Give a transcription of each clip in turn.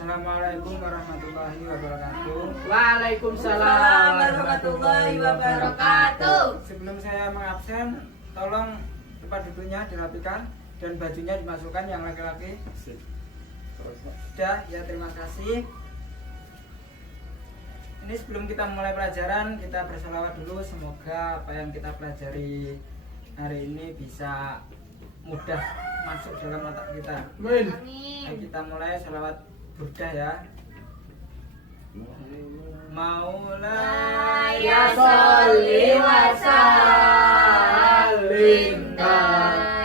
Assalamualaikum warahmatullahi wabarakatuh. Waalaikumsalam warahmatullahi wabarakatuh. Sebelum saya mengabsen, tolong tempat duduknya dirapikan dan bajunya dimasukkan yang laki-laki. Sudah, ya terima kasih. Ini sebelum kita mulai pelajaran, kita berselawat dulu. Semoga apa yang kita pelajari hari ini bisa mudah masuk dalam otak kita. Amin. Ayo kita mulai selawat burdah ya. Maulaya Ya sholli wa sallim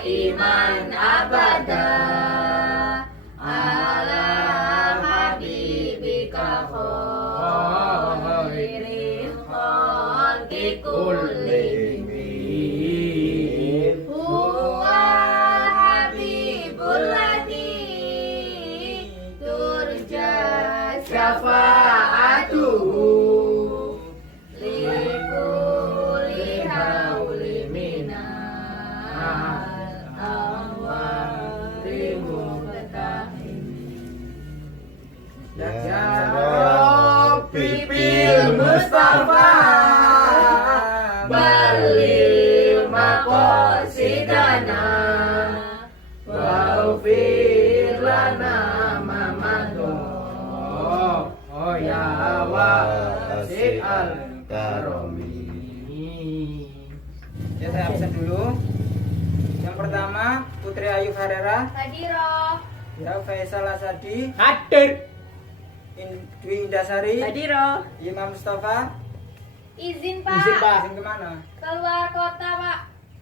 iman abada ala habibika khairil khalqi kullihim huwa habibul ladzi turja syafa'atuhu likulli hauli minal awari muqtahin Ya Rabbi bil Mustafa balil maqasidana wa ufir lana mamadho ya wasi'al karami. Ya saya absen dulu. Yang pertama Putri Ayu Farera, Hadiro. ya Faisal Asadi, Hadir. Dwi Indasari, Hadiro. Imam Mustafa. Izin Izin, Pak. Pak. Izin kemana? Keluar kota Pak.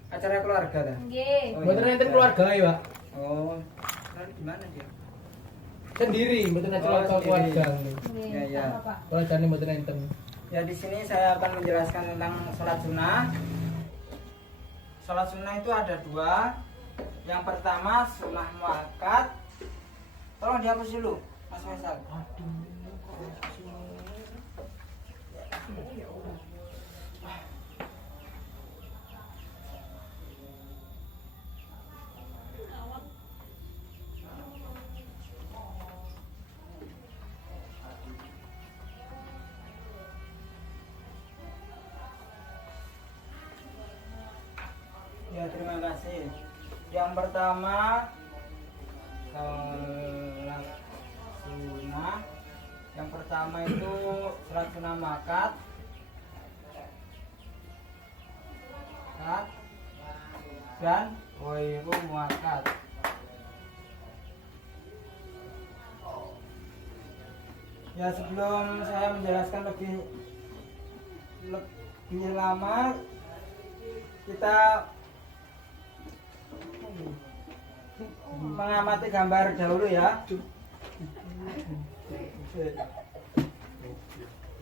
Acara keluarga dah. Nggih. Oh, Mboten iya. enten keluarga ya, Pak. Oh, lalu gimana dia? Sendiri, mboten Oh, acara sendiri. keluarga. Nggih. Ya, ya. Apa, Pak? Keluargane mboten enten. Ya di sini saya akan menjelaskan tentang sholat sunnah. Sholat sunnah itu ada dua. Yang pertama sunnah muakkad. Tolong dihapus dulu, Mas Faisal. Ya terima kasih. Yang pertama sholat sunnah. Yang pertama itu sholat sunnah muakkad. Dan ghairu muakkad. Ya sebelum saya menjelaskan lebih lama, kita mengamati gambar dahulu ya.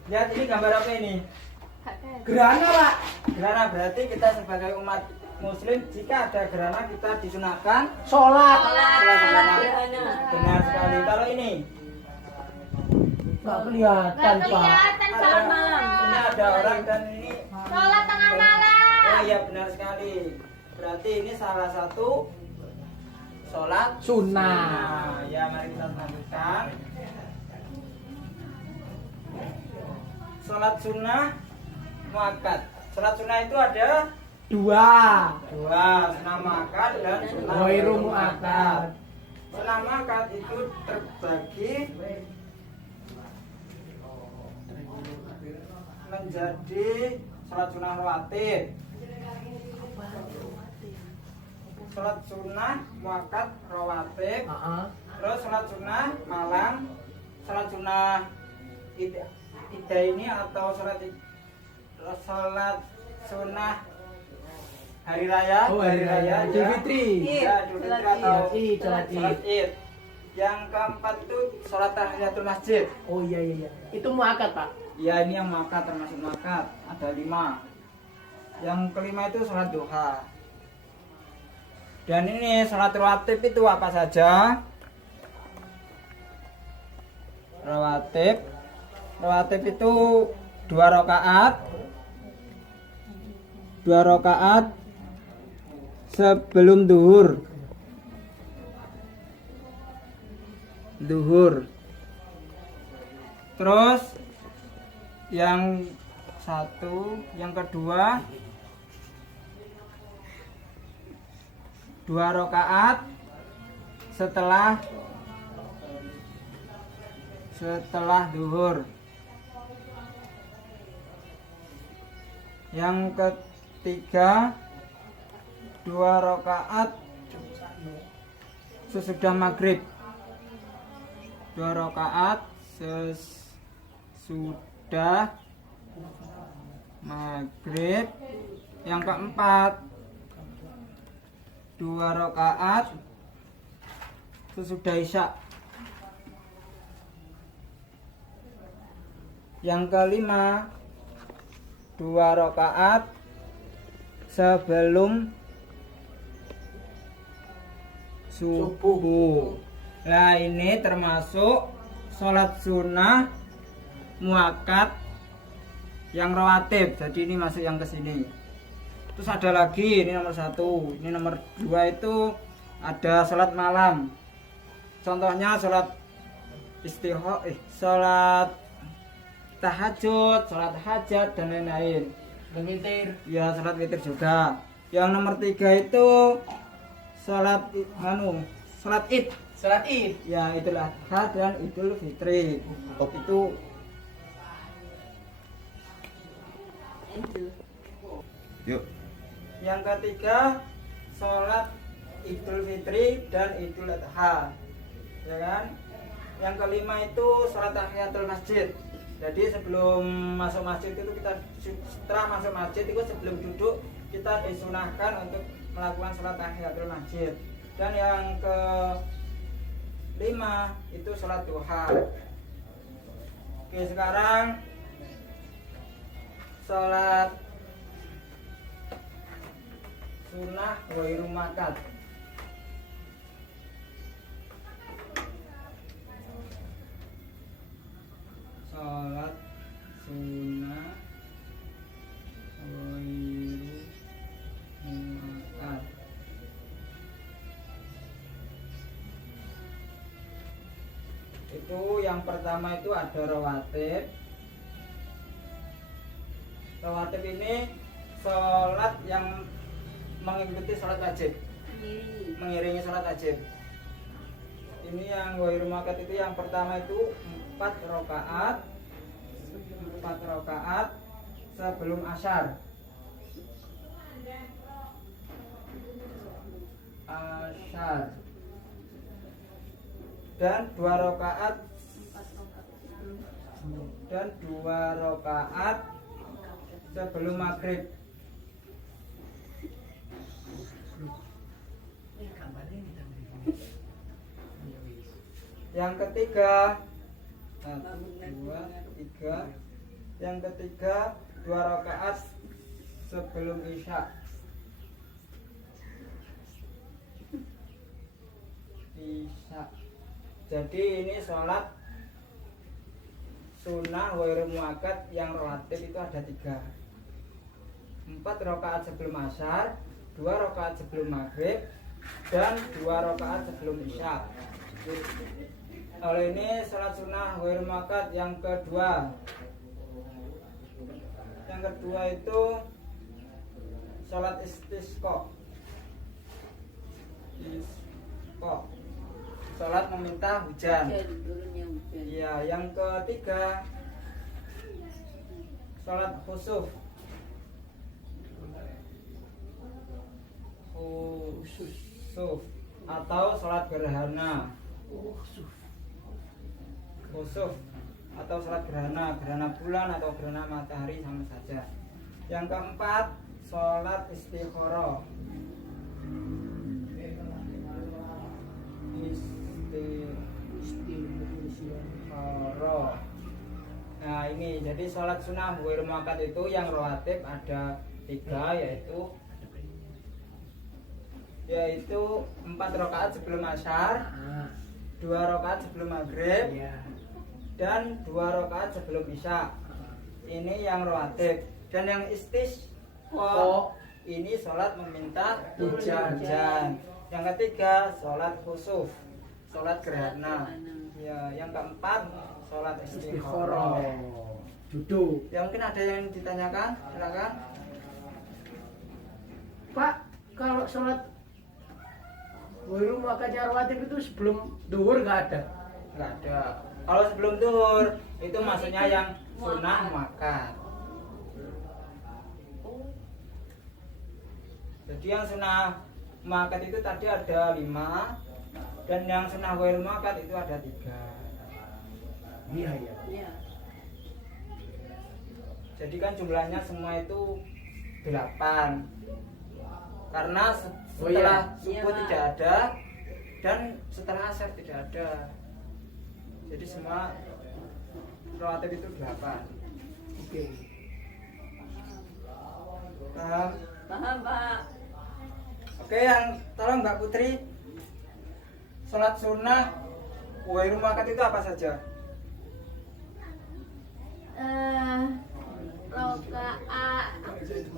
Lihat ini gambar apa ini? Gerhana, Pak. Gerhana. Berarti kita sebagai umat muslim, jika ada gerhana kita disunahkan Sholat. sholat gerhana. Benar sekali. Kalau ini Nggak kelihatan, Nggak Pak. kelihatan sholat malam. ini ada orang dan ini Sholat tengah malam. oh iya benar sekali. Berarti ini salah satu sholat Sunnah. Nah, ya mari kita lanjutkan. Sholat sunnah muakkad. Sholat sunnah itu ada Dua. dua, sunnah muakkad dan sunnah Ghairu muakkad. Sunnah muakkad itu terbagi menjadi sholat sunnah rawatib. Sholat sunnah muakkad rawatib, terus sholat sunnah malam, sholat sunnah ida ini atau sholat sunnah hari raya, Oh, hari raya. Idul ya. Fitri. Ya, Idul Fitri atau Id, sholat sholat Id. Id. Yang keempat itu sholat tahiyatul masjid. Oh iya iya iya. Itu muakkad, Pak. Ya ini yang muakkad, termasuk muakkad, ada 5. Yang kelima itu sholat duha. Dan ini sholat rawatib itu apa saja? Rawatib itu 2 rakaat. 2 rakaat sebelum duhur. Terus yang kedua 2 rakaat setelah duhur. Yang ketiga 2 rakaat sesudah maghrib. 2 rakaat sesudah maghrib. Yang keempat 2 rakaat sesudah isya. Yang kelima 2 rakaat sebelum subuh. Nah, ini termasuk sholat sunnah muakkad yang rawatib. Jadi ini masuk yang ke sini. Terus ada lagi, ini nomor 1. Ini nomor 2 itu ada sholat malam. Contohnya sholat sholat tahajud, sholat hajat dan lain-lain. Witir. Ya, sholat witir juga. Yang nomor 3 itu sholat sholat id. Salat Id. Ya, Idul Adha dan Idul Fitri. Itu Yuk. yang ketiga sholat Idul Fitri dan Idul Adha, ya kan? Yang kelima itu sholat tahiyatul masjid. Jadi sebelum masuk masjid itu setelah masuk masjid itu sebelum duduk kita disunahkan untuk melakukan sholat tahiyatul masjid. Dan yang kelima itu sholat duha. Oke, sekarang sholat sunnah ghairu muakkad. Sholat sunnah ghairu muakkad. Itu yang pertama itu ada rawatib. Rawatib ini sholat yang mengikuti sholat wajib, mengiringi sholat wajib. Ini yang ghairu muakkad itu yang pertama itu 4 rakaat sebelum asyar. Dan 2 rakaat sebelum maghrib. Yang ketiga 1, 2, 3. Yang ketiga 2 rakaat sebelum isya. Jadi ini sholat sunnah ghairu muakkad yang rawatib itu ada 3. 4 rakaat sebelum asyar, 2 rakaat sebelum maghrib, dan 2 rakaat sebelum isya. Kalau ini sholat sunnah ghairu muakkad yang kedua. Yang kedua itu sholat istisqa. Sholat meminta hujan. Ya, yang ketiga sholat khusuf. Atau sholat gerhana. Khusuf atau sholat gerhana bulan atau gerhana matahari sama saja. Yang keempat sholat istikharah. Nah, ini jadi sholat sunnah ghairu muakkad itu yang rawatib ada 3, yaitu 4 rakaat sebelum asyar, 2 rakaat sebelum maghrib, dan 2 rakaat sebelum isya. Ini yang rawatib. Dan yang istisqa ini sholat meminta hujan. Yang ketiga sholat khusuf. sholat gerhana. Ya, yang keempat sholat Istikharah. istikharah. Duduk. Ya mungkin ada yang ditanyakan, silakan. Pak, kalau sholat Wairu maka rawatib itu sebelum duhur nggak ada. Nggak ada. Kalau sebelum duhur itu maksudnya yang sunnah muakkad. Jadi yang sunnah muakkad itu tadi ada 5 dan yang sunnah wairu muakkad itu ada 3. Iya, iya. Iya. Jadi kan jumlahnya semua itu 8. Karena Oh, iya. setelah subuh Iya, Pak. tidak ada dan setelah asar tidak ada. Jadi semua rawatib itu 8. Oke. Paham? Paham, Pak. Oke, yang tolong Mbak Putri, sholat sunnah wairu muakkad itu apa saja?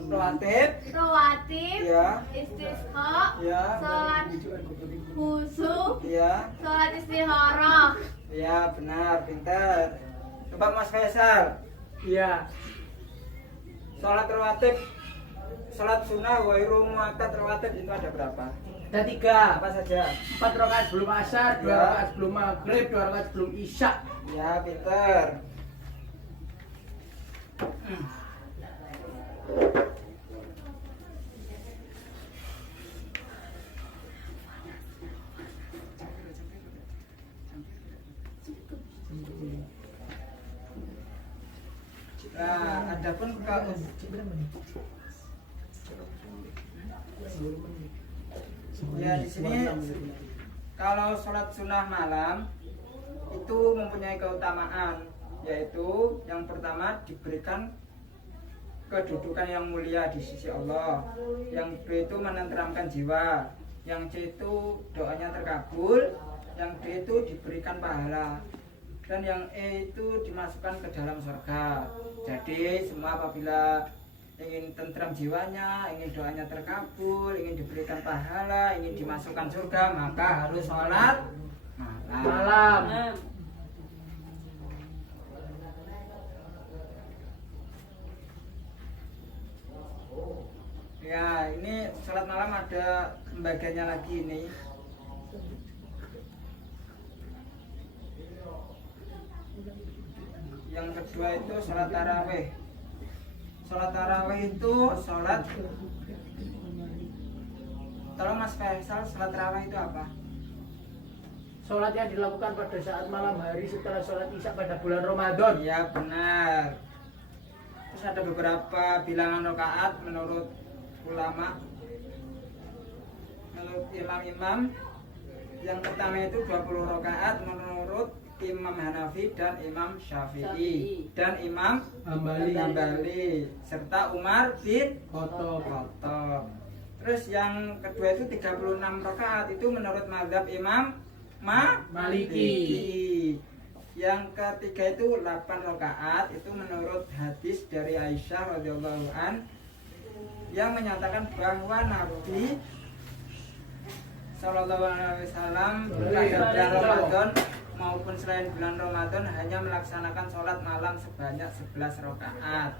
Rawatib, Rawatib, ya, istisqa, ya, sholat khusyuk, ya, sholat istikharah. ya, benar, pintar. Coba Mas Faisal, Iya. sholat rawatib, sholat sunnah wairu muakkad rawatib itu ada berapa? Ada 3. Apa saja? 4 rakaat sebelum asar, 2 Ya. rakaat sebelum maghrib, 2 rakaat sebelum isya. Ya, pintar. Nah, adapun ya di sini kalau sholat sunnah malam itu mempunyai keutamaan, yaitu yang pertama diberikan kedudukan yang mulia di sisi Allah, yang B itu menenteramkan jiwa, yang C itu doanya terkabul, yang D itu diberikan pahala, dan yang E itu dimasukkan ke dalam surga. Jadi semua apabila ingin tentram jiwanya, ingin doanya terkabul, ingin diberikan pahala, ingin dimasukkan surga, maka harus sholat malam. Malam. Ya, ini sholat malam ada pembagiannya lagi ini. Yang kedua itu sholat tarawih. Sholat tarawih itu sholat. Tolong Mas Faisal, sholat tarawih itu apa? Sholat yang dilakukan pada saat malam hari setelah sholat isya pada bulan Ramadan. Iya benar. Terus ada beberapa bilangan rakaat menurut ulama, menurut imam-imam. Yang pertama itu 20 rakaat menurut Imam Hanafi dan Imam Syafi'i dan Imam Hambali serta Umar bin Khattab. Terus yang kedua itu 36 rakaat itu menurut mazhab Imam Maliki. Yang ketiga itu 8 rakaat itu menurut hadis dari Aisyah radhiyallahu an yang menyatakan bahwa Nabi Sallallahu Alaihi Wasallam pada bulan Ramadan maupun selain bulan Ramadan hanya melaksanakan sholat malam sebanyak 11 rakaat.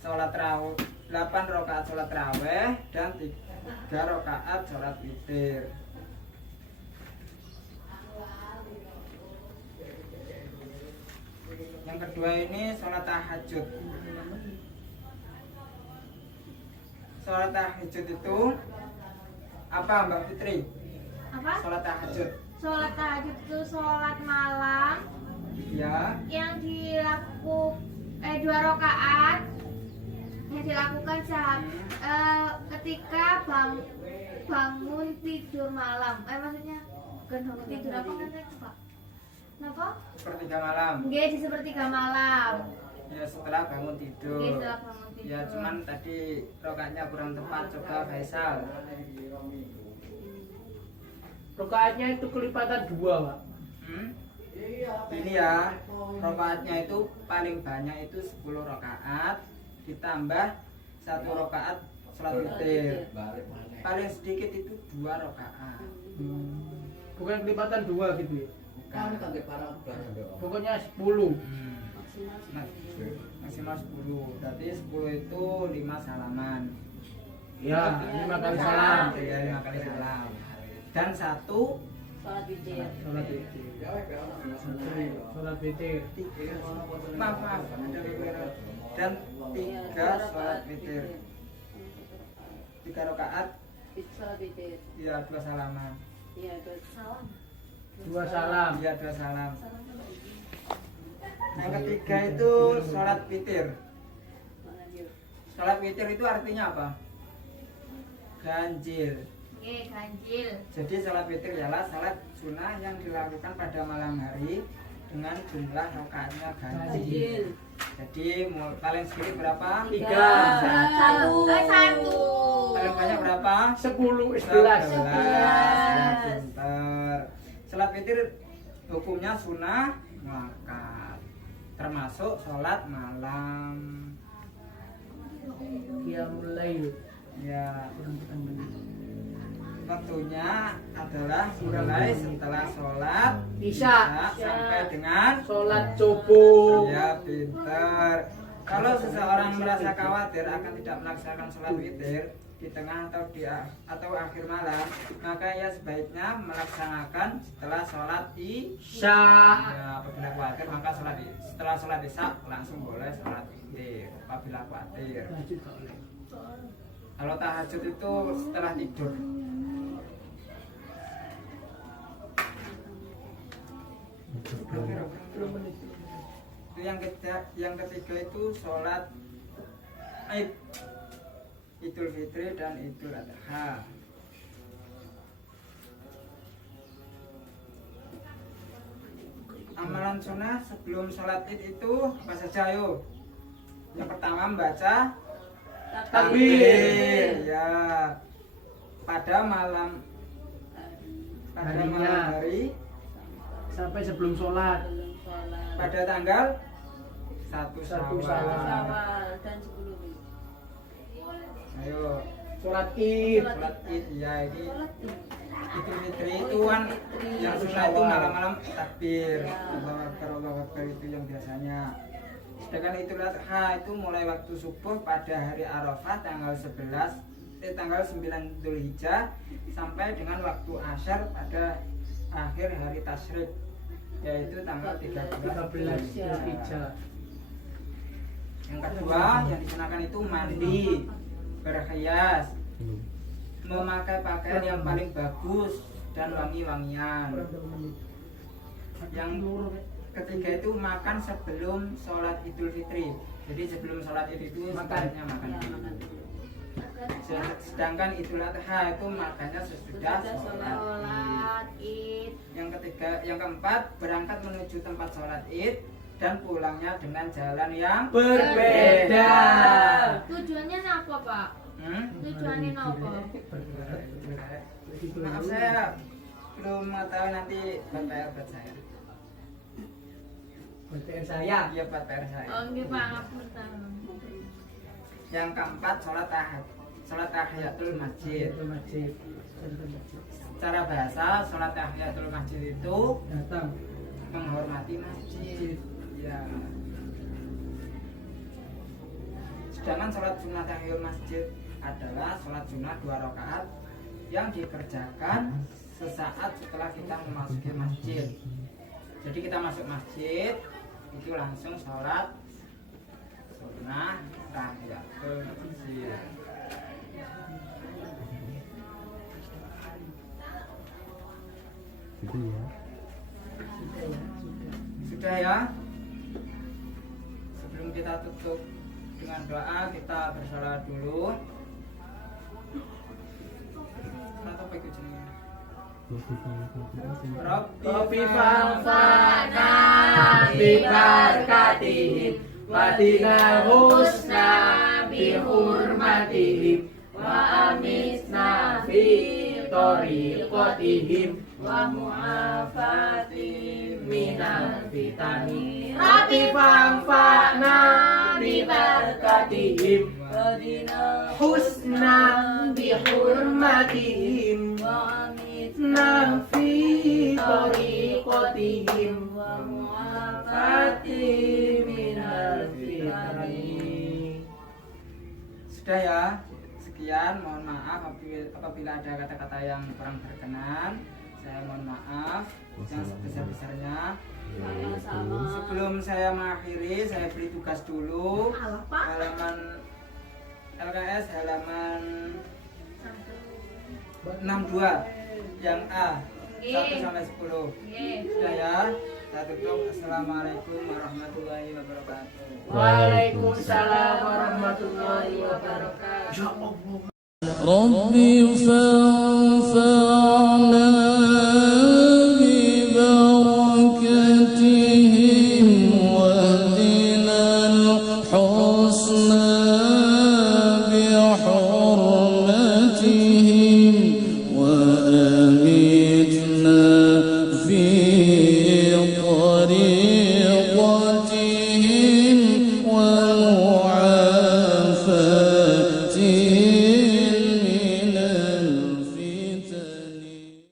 Sholat raweh 8 rakaat sholat raweh dan 3 rakaat sholat witir. Yang kedua ini sholat tahajud. Sholat tahajud itu apa Mbak Fitri? Apa? Sholat tahajud. Sholat tahajud itu sholat malam Ya. yang dilakukan 2 rakaat yang dilakukan saat ketika bangun tidur malam. Maksudnya bukan bangun tidur apa namanya itu Pak? Kenapa? Sepertiga malam. Nggih, di sepertiga malam. Ya setelah bangun tidur. Nggih, setelah bangun tidur. Ya cuman tadi rakaatnya kurang tepat, coba Faisal. Rakaatnya itu kelipatan 2, Pak. Ini ya, rakaatnya itu paling banyak itu 10 rakaat ditambah 1 rakaat sholat witir. Paling sedikit itu 2 rakaat. Bukan kelipatan 2 gitu ya. Kan kagak parah Pokoknya 10. Maksimal 10. Berarti 10 itu 5 salaman. Ya, 5 kali salam. Ya, 5 kali salam. Dan 1 Sholat witir. Sholat witir. Sholat witir. maaf ada kekurangan. Dan 3 sholat witir. 3 rakaat, Sholat witir. ya 2 salaman. Iya, terus salam. 2 salam. Ya 2 salam. Yang ketiga itu sholat witir. Mana dia? Sholat witir itu artinya apa? Ganjil. Oke, ganjil. Jadi sholat witir ialah sholat sunnah yang dilakukan pada malam hari dengan jumlah rakaatnya ganjil. Jadi paling sedikit berapa? 3. Satu. Paling banyak berapa? 10, 11. 11. Ya, pinter. Sholat witir hukumnya sunnah muakkad, termasuk sholat malam. Qiyamul lail. Ya, waktunya adalah mulai setelah sholat Isya sampai dengan sholat subuh. ya pinter. Kalau seseorang merasa khawatir akan tidak melaksanakan sholat witir di tengah atau akhir malam, maka ia sebaiknya melaksanakan setelah sholat isya. Ya, apabila khawatir maka setelah sholat isya langsung boleh sholat witir. Apabila khawatir. Kalau tahajud itu setelah tidur. Itu yang ketiga itu sholat Id, Idul Fitri dan Idul Adha. Amalan sunnah sebelum sholat Id itu apa saja ayo? Yang pertama membaca takbir. Ya. Pada malam hari sampai sebelum sholat. Belum sholat. pada tanggal 1 Syawal. Syawal dan sebelumnya. Ayo, Sholat Id. sholat Id ya ini Sholat Id. Idul Fitri itu kan yang sunnah itu malam-malam takbir. Allahu Akbar itu yang biasanya. Sedangkan Idul Adha itu mulai waktu subuh pada hari Arafah tanggal 9 Dzulhijjah sampai dengan waktu asyar pada akhir hari tasyrik, yaitu tanggal 13 Dzulhijjah. Yang kedua yang digunakan itu mandi, berhias, memakai pakaian yang paling bagus dan wangi-wangian. Yang ketiga itu makan sebelum sholat Idul Fitri. Jadi sebelum sholat Id itu sebaiknya makan dulu. Sedangkan Idul Adha itu makannya sesudah sholat Id. Yang keempat berangkat menuju tempat sholat Id dan pulangnya dengan jalan yang Berbeda. Tujuannya apa, Pak? Tujuannya apa? Maaf saya belum mengetahui, nanti Bapak buat saya. BTR saya. Iya Pak PR saya. Oh, nggih, Pak, ngapunten. Yang keempat sholat tahiyatul masjid. Secara bahasa sholat tahiyatul masjid itu Datang. menghormati masjid. Ya. Sedangkan sholat sunnah tahiyatul masjid adalah sholat sunnah 2 rakaat yang dikerjakan sesaat setelah kita memasuki masjid. Jadi kita masuk masjid itu langsung sholat sunnah tahiyatul masjid. Sudah ya. Sebelum kita tutup dengan doa, kita bersolat dulu. Atau apa itu jenisnya? Rabbi fa'fana bibarakatihim Wadinal husna bihurmatihim Wa amisna fi tariqatihim Wa mu'afatim minal fitani Rabbi fa'fana bibarakatihim Wadinal husna bihurmatihim wa amin Nafi طريقتهم ومعافاة من الفتن. Sudah ya, sekian. Mohon maaf apabila ada kata-kata yang kurang berkenan. Saya mohon maaf yang sebesar-besarnya. sama-sama. Sebelum saya mengakhiri, saya beri tugas dulu. Apa, Pak? Halaman LKS halaman 62 yang A 1 sampai 10. Sudah ya. Saya tutup. Assalamualaikum warahmatullahi wabarakatuh. Waalaikumsalam warahmatullahi wabarakatuh. wabarakatuh. Ya Allah. ربي فانفع